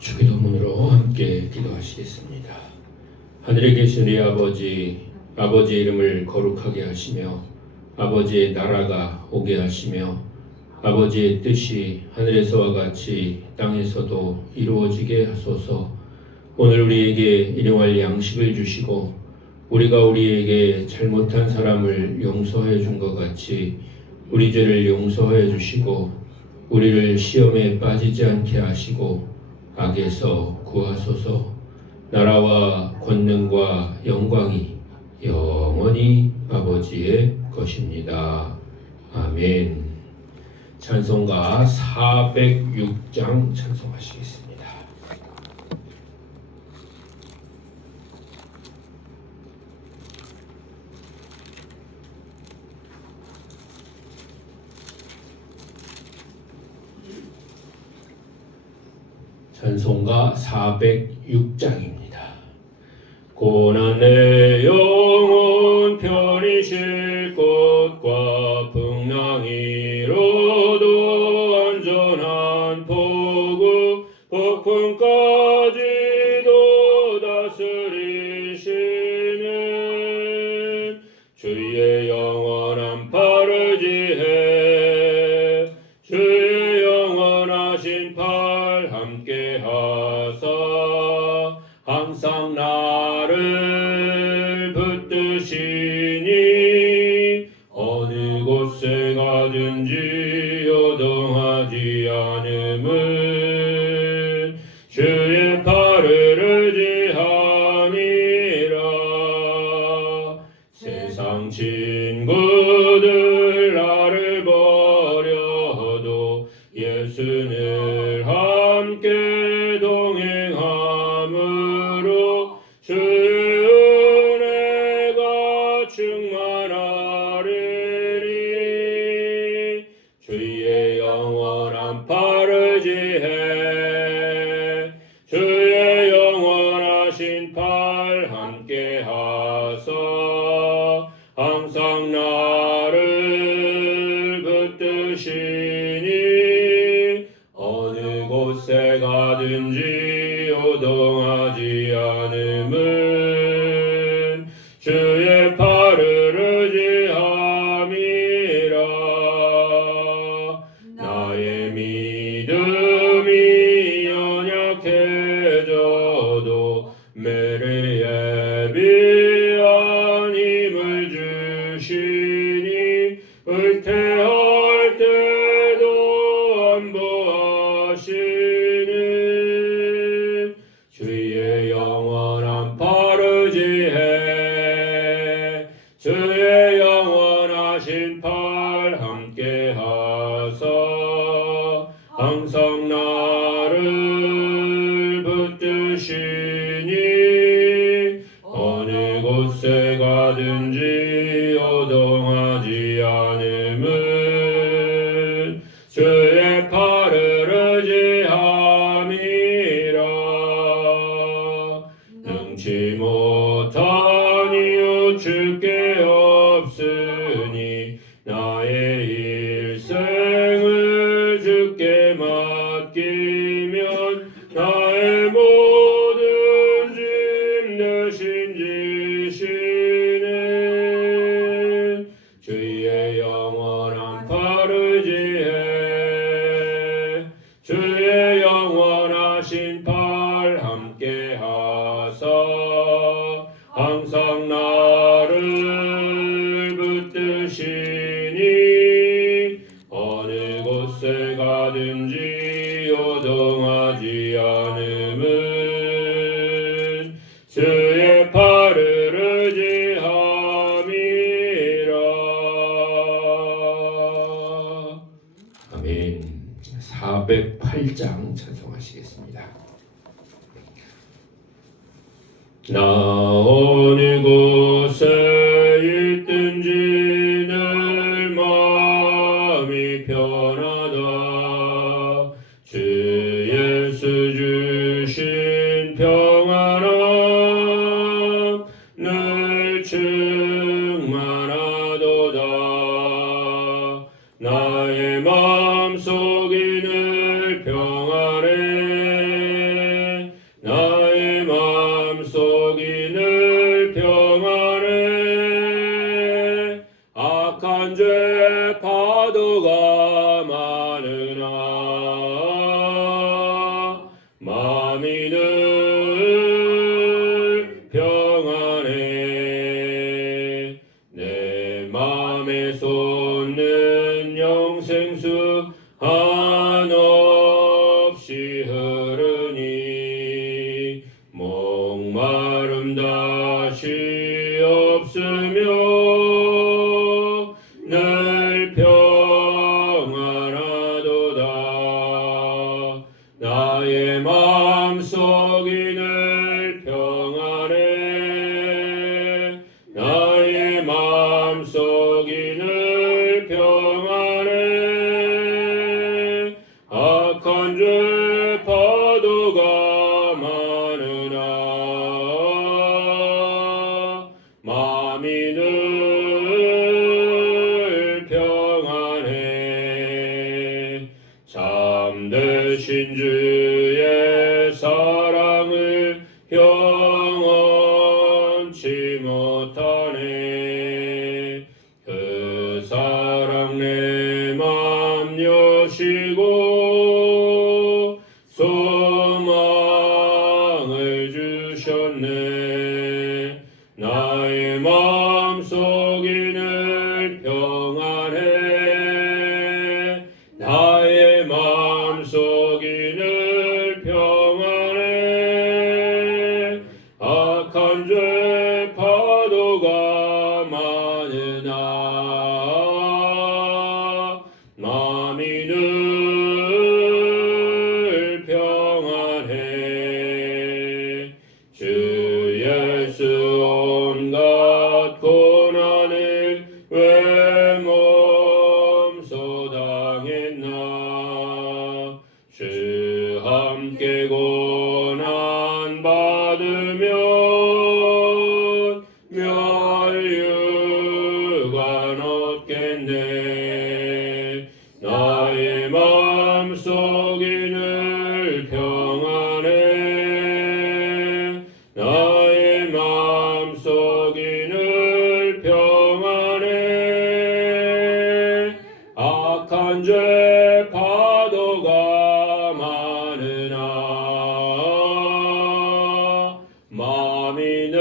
주기도문으로 함께 기도하시겠습니다. 하늘에 계신 우리 아버지, 아버지의 이름을 거룩하게 하시며 아버지의 나라가 오게 하시며 아버지의 뜻이 하늘에서와 같이 땅에서도 이루어지게 하소서. 오늘 우리에게 일용할 양식을 주시고 우리가 우리에게 잘못한 사람을 용서해 준 것 같이 우리 죄를 용서해 주시고 우리를 시험에 빠지지 않게 하시고 악에서 구하소서. 나라와 권능과 영광이 영원히 아버지의 것입니다. 아멘. 찬송가 406장 찬송하시겠습니다. 찬송가 406장입니다. 고난 내 영혼 편히 쉴 곳과 풍랑이로도 안전한 포구 폭풍까지도 다스리시는 주의 영원한 팔을 지해 주의 영원하신 팔 함께 하사 항상 나를 붙드시니 어느 곳에 가든지 요동하지 않음은 주의 팔을 의지함이라. 세상 친구들 나를 버려도 예수는 함께 동행함으로 주의 은혜가 충만하리니 주의 영원한 팔을 지해 주의 영원하신 팔 함께 하사 항상 나를 붙드시니 어느 곳에 가든지 요동하지 않음은 주의 팔을 의지함이라. 나의 믿음이 연약해져도 매래에 비한 힘을 주시니 의태할 때도 안보하시는 주의 영원한 팔을 지해 주의 영원하신 팔 함께 하사 항상 나를 붙드시니 어느 곳에 가든지 요동하지 않음은 주의 팔을 의지함이라. 능치 못한 이유 주께 없으니 나의 일생을 주께 맡기면 나의 모든 짐 대신 지시는 주의 영원한 팔을 지해 주의 영원하신 팔 함께 하사 항상 나를 붙드시니 어느 곳에 가든지 요동하지 않음은 주의 팔을 의지함이라. 아멘. 408장 찬송하시겠습니다. 나 어느 곳에 있든지 늘 마음이 편하다. 주 예수 주신 평안함 늘 충만하도다. 나의 마음속이 늘 평안해 파도가 많으나 마음이 늘 평안해. 내 맘에 솟는 영생수 한없이 흐르니 목마름 다시 없으며 늘 평안하도다. 나의 마음속이 늘 평안해. 나의 마음속이 늘 평안해. 악한 죄 파도가 많으나 마음이 늘 평안해. 참되신 주의 사랑을 영원치 못하네. 그 사랑 내 맘 여시고 소망을 주셨네. 나의 마음속이 늘 평안해. 나의 마음속이 늘 평안해. 악한 죄 파도가 많으나 마음이 늘 평안해. 주 예수 온갖 고난을 왜 몸소 당했나. 주 함께 고난 받으면 멸류관 얻겠네. 나의 마음속이 늘 평안해. 나의 마음속이 늘 평안해. 악한 죄 파도가 많으나 마음이 늘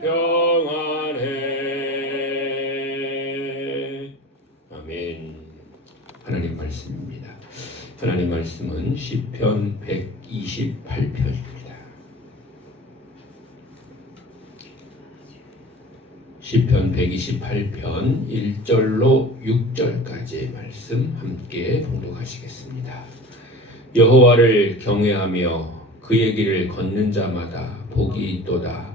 평안해. 아멘. 하나님 말씀입니다. 하나님 말씀은 시편 128편입니다. 시편 128편 1절로 6절까지의 말씀 함께 봉독하시겠습니다. 여호와를 경외하며 그의 길을 걷는 자마다 복이 있도다.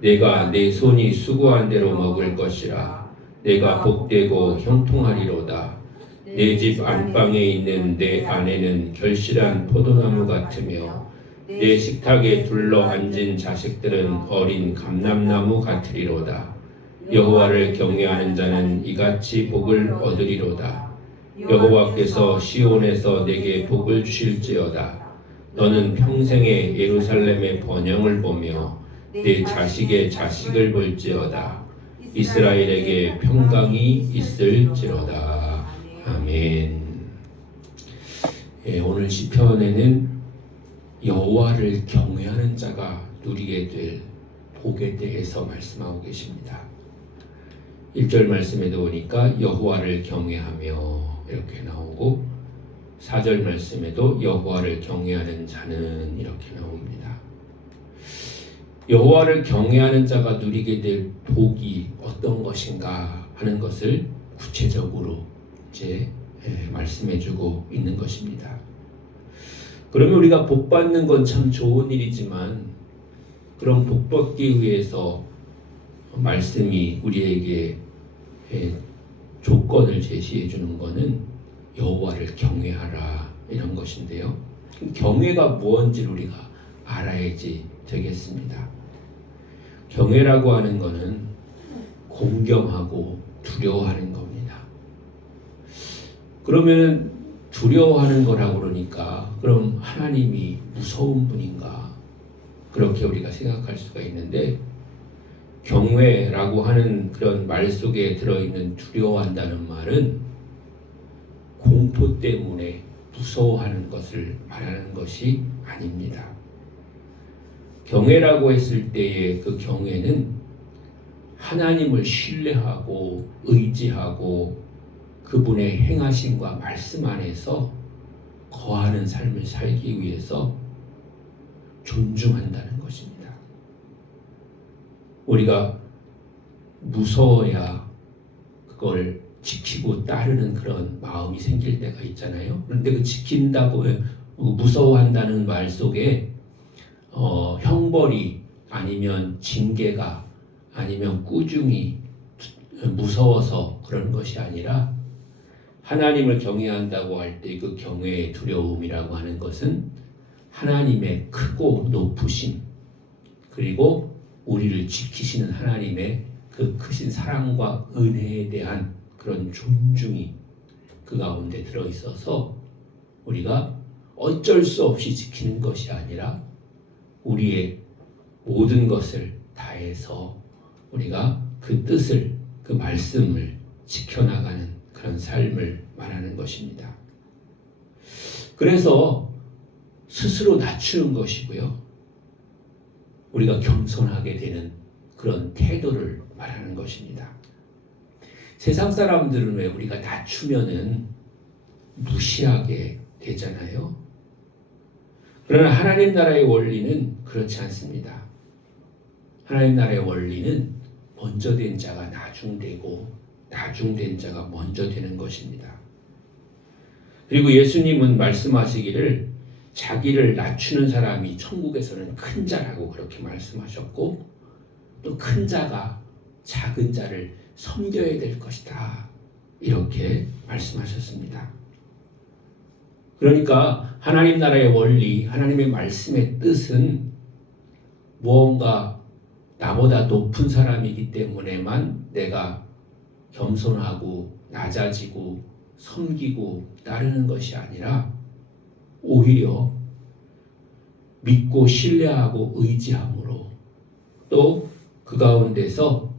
내가 내 손이 수고한 대로 먹을 것이라. 내가 복되고 형통하리로다. 내 집 안방에 있는 내 아내는 결실한 포도나무 같으며 내 식탁에 둘러 앉은 자식들은 어린 감람나무 같으리로다. 여호와를 경외하는 자는 이같이 복을 얻으리로다. 여호와께서 시온에서 내게 복을 주실지어다. 너는 평생에 예루살렘의 번영을 보며 내 자식의 자식을 볼지어다. 이스라엘에게 평강이 있을지로다. 아멘. 오늘 시편에는 여호와를 경외하는 자가 누리게 될 복에 대해서 말씀하고 계십니다. 1절 말씀에도 보니까 여호와를 경외하며 이렇게 나오고 4절 말씀에도 여호와를 경외하는 자는 이렇게 나옵니다. 여호와를 경외하는 자가 누리게 될 복이 어떤 것인가 하는 것을 구체적으로 이제 말씀해주고 있는 것입니다. 그러면 우리가 복 받는 건 참 좋은 일이지만 그런 복 받기 위해서 말씀이 우리에게 조건을 제시해 주는 것은 여호와를 경외하라 이런 것인데요. 경외가 무엇인지를 우리가 알아야지 되겠습니다. 경외라고 하는 것은 공경하고 두려워하는 겁니다. 그러면 두려워하는 거라고 그러니까 그럼 하나님이 무서운 분인가? 그렇게 우리가 생각할 수가 있는데 경외라고 하는 그런 말 속에 들어있는 두려워한다는 말은 공포 때문에 무서워하는 것을 말하는 것이 아닙니다. 경외라고 했을 때의 그 경외는 하나님을 신뢰하고 의지하고 그분의 행하심과 말씀 안에서 거하는 삶을 살기 위해서 존중한다는 것입니다. 우리가 무서워야 그걸 지키고 따르는 그런 마음이 생길 때가 있잖아요. 그런데 그 지킨다고 무서워한다는 말 속에 형벌이 아니면 징계가 아니면 꾸중이 무서워서 그런 것이 아니라 하나님을 경외한다고 할 때 그 경외의 두려움이라고 하는 것은 하나님의 크고 높으심 그리고 우리를 지키시는 하나님의 그 크신 사랑과 은혜에 대한 그런 존중이 그 가운데 들어있어서 우리가 어쩔 수 없이 지키는 것이 아니라 우리의 모든 것을 다해서 우리가 그 뜻을 그 말씀을 지켜나가는 그런 삶을 말하는 것입니다. 그래서 스스로 낮추는 것이고요. 우리가 겸손하게 되는 그런 태도를 말하는 것입니다. 세상 사람들은 왜 우리가 낮추면은 무시하게 되잖아요. 그러나 하나님 나라의 원리는 그렇지 않습니다. 하나님 나라의 원리는 먼저 된 자가 나중되고 나중된 자가 먼저 되는 것입니다. 그리고 예수님은 말씀하시기를 자기를 낮추는 사람이 천국에서는 큰 자라고 그렇게 말씀하셨고 또 큰 자가 작은 자를 섬겨야 될 것이다 이렇게 말씀하셨습니다. 그러니까 하나님 나라의 원리, 하나님의 말씀의 뜻은 무언가 나보다 높은 사람이기 때문에만 내가 겸손하고 낮아지고 섬기고 따르는 것이 아니라 오히려 믿고 신뢰하고 의지함으로 또 그 가운데서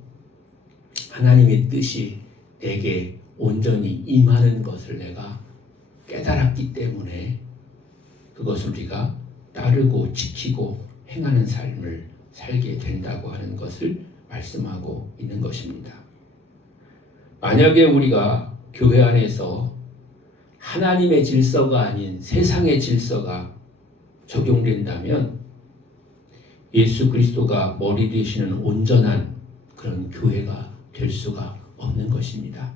하나님의 뜻이 내게 온전히 임하는 것을 내가 깨달았기 때문에 그것을 우리가 따르고 지키고 행하는 삶을 살게 된다고 하는 것을 말씀하고 있는 것입니다. 만약에 우리가 교회 안에서 하나님의 질서가 아닌 세상의 질서가 적용된다면 예수 그리스도가 머리 되시는 온전한 그런 교회가 될 수가 없는 것입니다.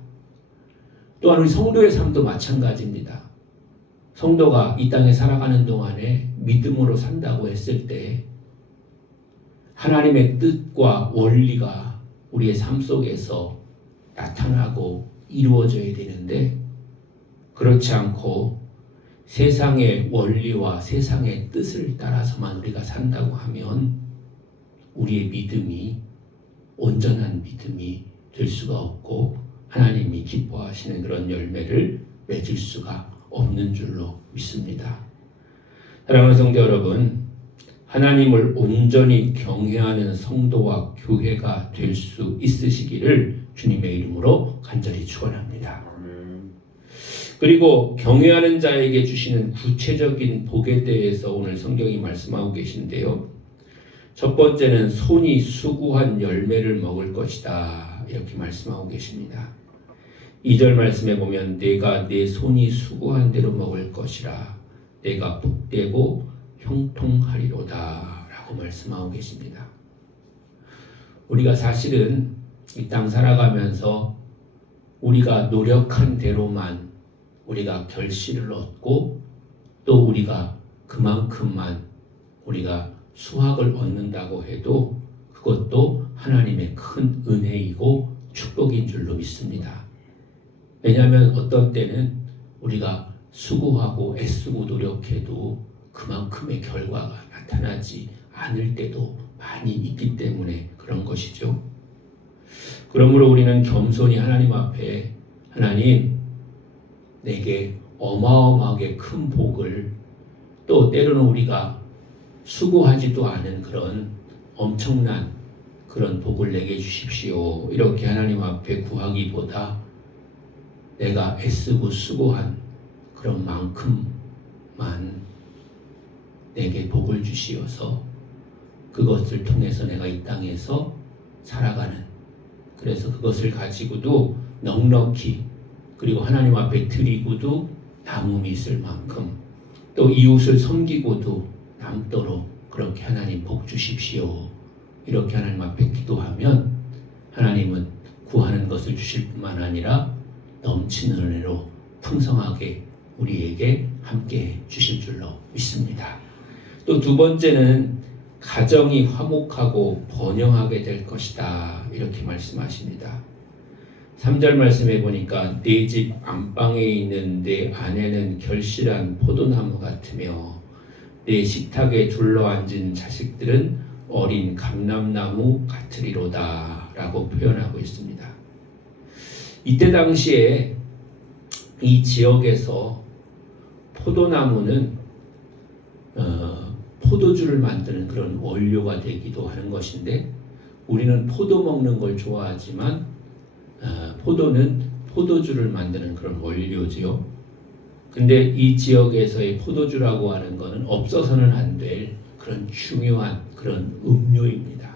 또한 우리 성도의 삶도 마찬가지입니다. 성도가 이 땅에 살아가는 동안에 믿음으로 산다고 했을 때 하나님의 뜻과 원리가 우리의 삶 속에서 나타나고 이루어져야 되는데 그렇지 않고 세상의 원리와 세상의 뜻을 따라서만 우리가 산다고 하면 우리의 믿음이 온전한 믿음이 될 수가 없고 하나님이 기뻐하시는 그런 열매를 맺을 수가 없는 줄로 믿습니다. 사랑하는 성도 여러분, 하나님을 온전히 경외하는 성도와 교회가 될 수 있으시기를 주님의 이름으로 간절히 축원합니다. 그리고 경외하는 자에게 주시는 구체적인 복에 대해서 오늘 성경이 말씀하고 계신데요. 첫 번째는 손이 수고한 열매를 먹을 것이다 이렇게 말씀하고 계십니다. 2절 말씀에 보면 내가 내 손이 수고한 대로 먹을 것이라 내가 복되고 형통하리로다 라고 말씀하고 계십니다. 우리가 사실은 이 땅 살아가면서 우리가 노력한 대로만 우리가 결실을 얻고 또 우리가 그만큼만 우리가 수확을 얻는다고 해도 그것도 하나님의 큰 은혜이고 축복인 줄로 믿습니다. 왜냐하면 어떤 때는 우리가 수고하고 애쓰고 노력해도 그만큼의 결과가 나타나지 않을 때도 많이 있기 때문에 그런 것이죠. 그러므로 우리는 겸손히 하나님 앞에 하나님 내게 어마어마하게 큰 복을 또 때로는 우리가 수고하지도 않은 그런 엄청난 그런 복을 내게 주십시오. 이렇게 하나님 앞에 구하기보다 내가 애쓰고 수고한 그런 만큼만 내게 복을 주시어서 그것을 통해서 내가 이 땅에서 살아가는, 그래서 그것을 가지고도 넉넉히, 그리고 하나님 앞에 드리고도 남음이 있을 만큼, 또 이웃을 섬기고도 남도록 그렇게 하나님 복 주십시오. 이렇게 하나님 앞에 기도하면 하나님은 구하는 것을 주실 뿐만 아니라 넘치는 은혜로 풍성하게 우리에게 함께 주실 줄로 믿습니다. 또 두 번째는 가정이 화목하고 번영하게 될 것이다. 이렇게 말씀하십니다. 3절 말씀해 보니까 내 집 안방에 있는 내 아내는 결실한 포도나무 같으며 내 식탁에 둘러앉은 자식들은 어린 감람나무 같으리로다 라고 표현하고 있습니다. 이때 당시에 이 지역에서 포도나무는 포도주를 만드는 그런 원료가 되기도 하는 것인데, 우리는 포도 먹는 걸 좋아하지만 포도는 포도주를 만드는 그런 원료지요. 근데 이 지역에서의 포도주라고 하는 것은 없어서는 안 될 그런 중요한 그런 음료입니다.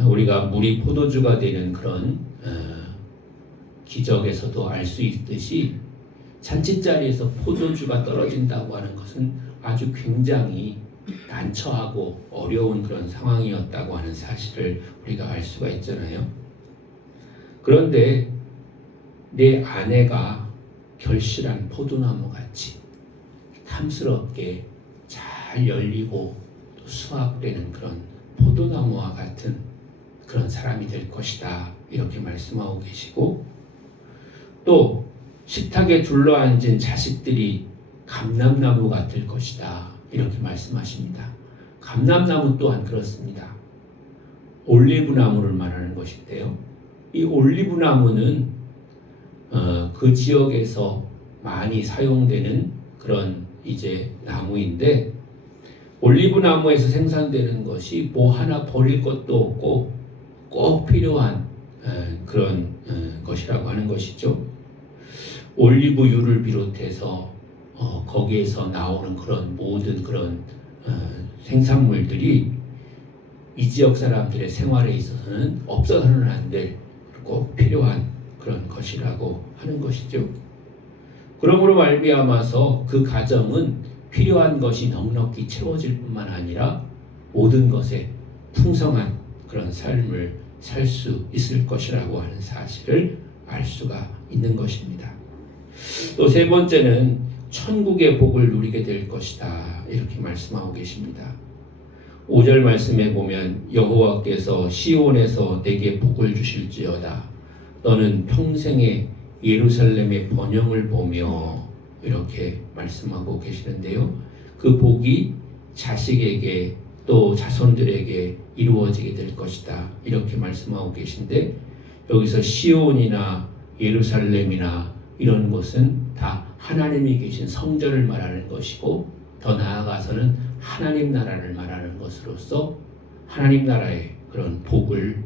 우리가 물이 포도주가 되는 그런 기적에서도 알 수 있듯이 잔치자리에서 포도주가 떨어진다고 하는 것은 아주 굉장히 난처하고 어려운 그런 상황이었다고 하는 사실을 우리가 알 수가 있잖아요. 그런데 내 아내가 결실한 포도나무 같이 탐스럽게 잘 열리고 또 수확되는 그런 포도나무와 같은 그런 사람이 될 것이다. 이렇게 말씀하고 계시고, 또 식탁에 둘러앉은 자식들이 감람나무 같을 것이다. 이렇게 말씀하십니다. 감람나무 또한 그렇습니다. 올리브나무를 말하는 것인데요. 이 올리브나무는 그 지역에서 많이 사용되는 그런 이제 나무인데, 올리브나무에서 생산되는 것이 뭐 하나 버릴 것도 없고 꼭 필요한 그런 것이라고 하는 것이죠. 올리브유를 비롯해서 거기에서 나오는 그런 모든 그런 생산물들이 이 지역 사람들의 생활에 있어서는 없어서는 안 될 꼭 필요한 그런 것이라고 하는 것이죠. 그러므로 말미암아서 그 가정은 필요한 것이 넉넉히 채워질 뿐만 아니라 모든 것에 풍성한 그런 삶을 살 수 있을 것이라고 하는 사실을 알 수가 있는 것입니다. 또 세 번째는 천국의 복을 누리게 될 것이다. 이렇게 말씀하고 계십니다. 5절 말씀에 보면 여호와께서 시온에서 내게 복을 주실지어다. 너는 평생에 예루살렘의 번영을 보며, 이렇게 말씀하고 계시는데요. 그 복이 자식에게 또 자손들에게 이루어지게 될 것이다. 이렇게 말씀하고 계신데, 여기서 시온이나 예루살렘이나 이런 것은 다 하나님이 계신 성전을 말하는 것이고, 더 나아가서는 하나님 나라를 말하는 것으로서 하나님 나라의 그런 복을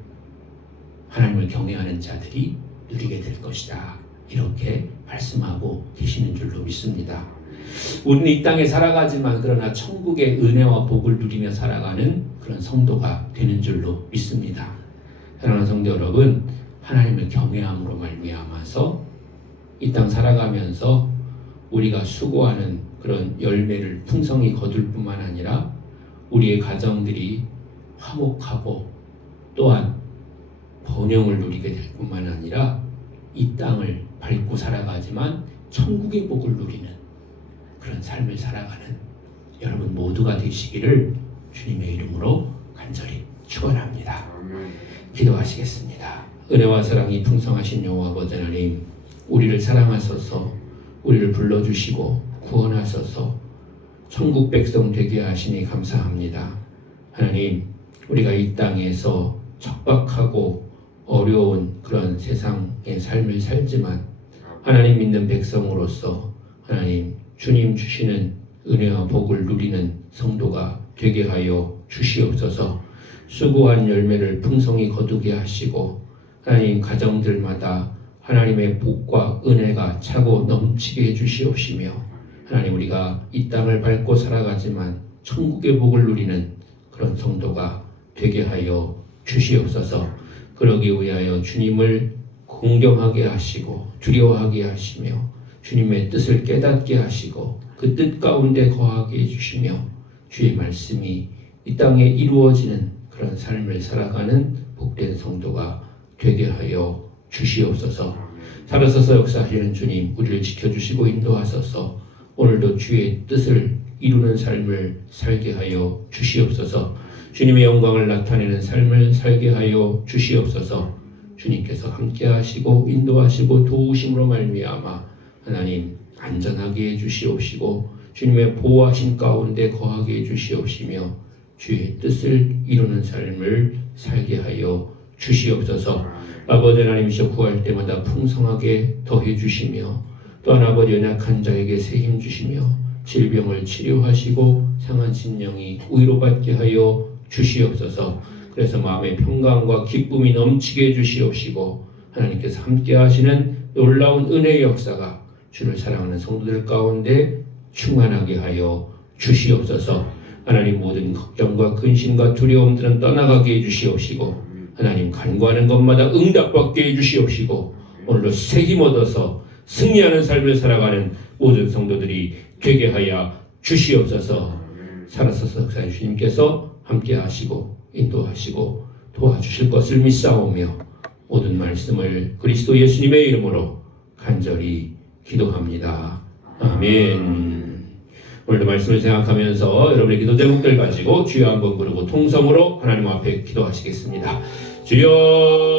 하나님을 경외하는 자들이 누리게 될 것이다. 이렇게 말씀하고 계시는 줄로 믿습니다. 우리는 이 땅에 살아가지만 그러나 천국의 은혜와 복을 누리며 살아가는 그런 성도가 되는 줄로 믿습니다. 사랑하는 성도 여러분, 하나님을 경외함으로 말미암아서 이 땅 살아가면서 우리가 수고하는 그런 열매를 풍성히 거둘 뿐만 아니라 우리의 가정들이 화목하고 또한 번영을 누리게 될 뿐만 아니라 이 땅을 밟고 살아가지만 천국의 복을 누리는 그런 삶을 살아가는 여러분 모두가 되시기를 주님의 이름으로 간절히 축원합니다. 기도하시겠습니다. 은혜와 사랑이 풍성하신 여호와 아버지 하나님, 우리를 사랑하셔서 우리를 불러주시고 구원하셔서 천국 백성 되게 하시니 감사합니다. 하나님, 우리가 이 땅에서 척박하고 어려운 그런 세상의 삶을 살지만 하나님 믿는 백성으로서 하나님 주님 주시는 은혜와 복을 누리는 성도가 되게 하여 주시옵소서. 수고한 열매를 풍성히 거두게 하시고 하나님 가정들마다 하나님의 복과 은혜가 차고 넘치게 해주시옵시며 하나님 우리가 이 땅을 밟고 살아가지만 천국의 복을 누리는 그런 성도가 되게 하여 주시옵소서. 그러기 위하여 주님을 공경하게 하시고 두려워하게 하시며 주님의 뜻을 깨닫게 하시고 그 뜻 가운데 거하게 해주시며 주의 말씀이 이 땅에 이루어지는 그런 삶을 살아가는 복된 성도가 되게 하여 주시옵소서. 살아서서 역사하시는 주님 우리를 지켜주시고 인도하소서. 오늘도 주의 뜻을 이루는 삶을 살게 하여 주시옵소서. 주님의 영광을 나타내는 삶을 살게 하여 주시옵소서. 주님께서 함께 하시고 인도하시고 도우심으로 말미암아 하나님 안전하게 해주시옵시고 주님의 보호하심 가운데 거하게 해주시옵시며 주의 뜻을 이루는 삶을 살게 하여 주시옵소서. 아버지 하나님이시여 구할 때마다 풍성하게 더해 주시며 또한 아버지 연약한 자에게 새 힘 주시며 질병을 치료하시고 상한 심령이 위로받게 하여 주시옵소서. 그래서 마음의 평강과 기쁨이 넘치게 해주시옵시고 하나님께서 함께 하시는 놀라운 은혜의 역사가 주를 사랑하는 성도들 가운데 충만하게 하여 주시옵소서. 하나님 모든 걱정과 근심과 두려움들은 떠나가게 해주시옵시고 하나님 간구하는 것마다 응답받게 해주시옵시고 오늘도 새 힘 얻어서 승리하는 삶을 살아가는 모든 성도들이 되게 하여 주시옵소서. 살아서서 주님께서 함께 하시고 인도하시고 도와주실 것을 믿사오며 모든 말씀을 그리스도 예수님의 이름으로 간절히 기도합니다. 아멘. 오늘도 말씀을 생각하면서 여러분의 기도 제목들 가지고 주여 한번 부르고 통성으로 하나님 앞에 기도하시겠습니다. 주여